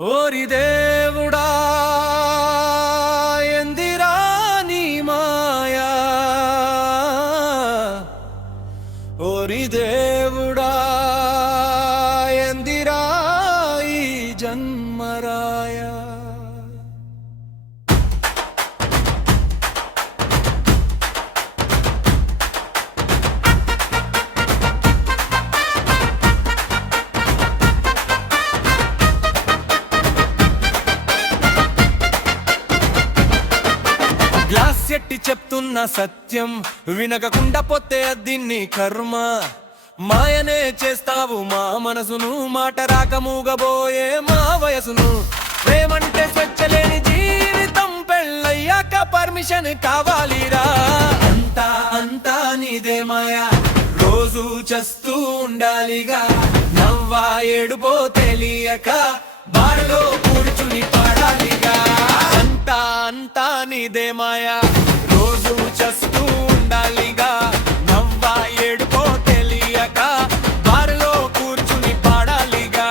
ఓరి దేవుడా ఎందిరా నీ మాయా, ఓరి దేవుడా ఎందిరా ఈ జన్మరాయా. గ్లాస్ ఎట్టి చెప్తున్న సత్యం వినకుండా పోతే దీన్ని కర్మ. మాయనే చేస్తావు మా మనసును, మాట రాక మూగబోయే మా వయసును. ప్రేమంటే స్వచ్ఛలేని జీవితం, పెళ్ళయ్యాక పర్మిషన్ కావాలిరా. అంతా అంతా నీదే మాయా, రోజు చస్తూ ఉండాలిగా. నవ్వా ఏడుపో తెలియక బారులో కూర్చుని పాడాలిగా. అంతా అంతా నీదే మాయా, రోజు చస్తూ ఉండాలిగా. నవ్వా ఏడుపో తెలియక బారులో కూర్చుని పాడాలిగా.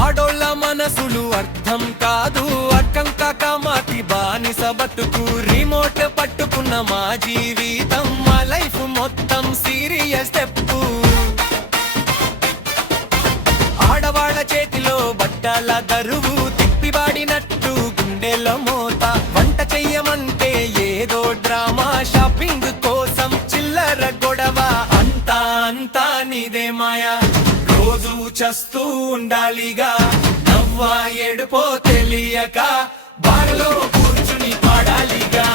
ఆడోళ్ళ మనసులు అర్థం కాదు, అర్థం కాక మాటి బానిస బతుకు. రిమోట్ పట్టుకున్న మా జీవితం, మా లైఫ్ మొత్తం సీరియస్ స్టెప్. ఆడవాళ్ళ చేతిలో బట్టల దరువు, తిప్పిబాడినట్టు గుండెలో మోత. వంట చెయ్యమంటే ఏదో డ్రామా, షాపింగ్ కోసం చిల్లర గొడవ. అంతా అంతా నీదే మాయా, రోజు చస్తూ ఉండాలిగా. నవ్వా ఏడుపో తెలియక బారులో కూర్చుని పాడాలిగా.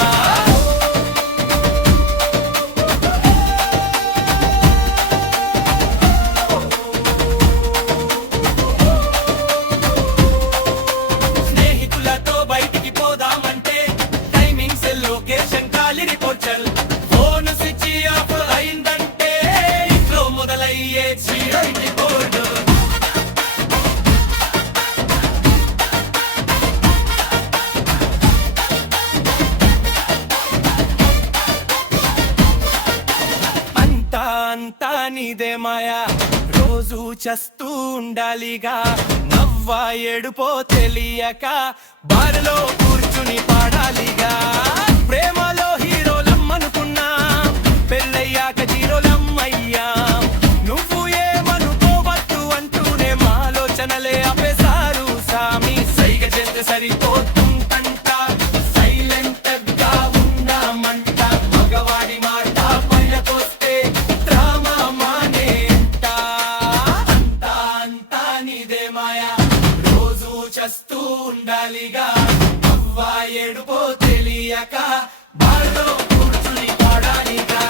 స్నేహితులతో బయటికి పోదామంటే టైమింగ్స్ లొకేషన్ ఖాళీ రిపోర్చల్. ఫోన్ స్విచ్ ఆఫ్ అయిందంటే ఇంట్లో మొదలయ్యే చీరటి బోర్డు. అంతా అంతా నీదే మాయా, రోజు చస్తూ ఉండాలిగా. నవ్వా ఏడుపో తెలియక బారులో కూర్చుని పాడాలిగా. ప్రేమలో హీరోలమ్మనుకున్నా, పెళ్ళయ్యాక జీరోలమ్మయ్యా. నువ్వు ఏమనుకోవద్దు అంటూనే మా ఆలోచనలే ఆపేశారు సామి. సైగ చేస్తే సరిపోతుందంట, సైలెంట్ గా ఉన్నామంట. మగవాడి మాట పైనకొస్తే డ్రామా మానేంట. అంతా అంతా నీదే మాయా, రోజు చస్తూ ఉండాలిగా. నవ్వా ఏడుపో తెలియక బారులో కూర్చుని పాడాలిగా.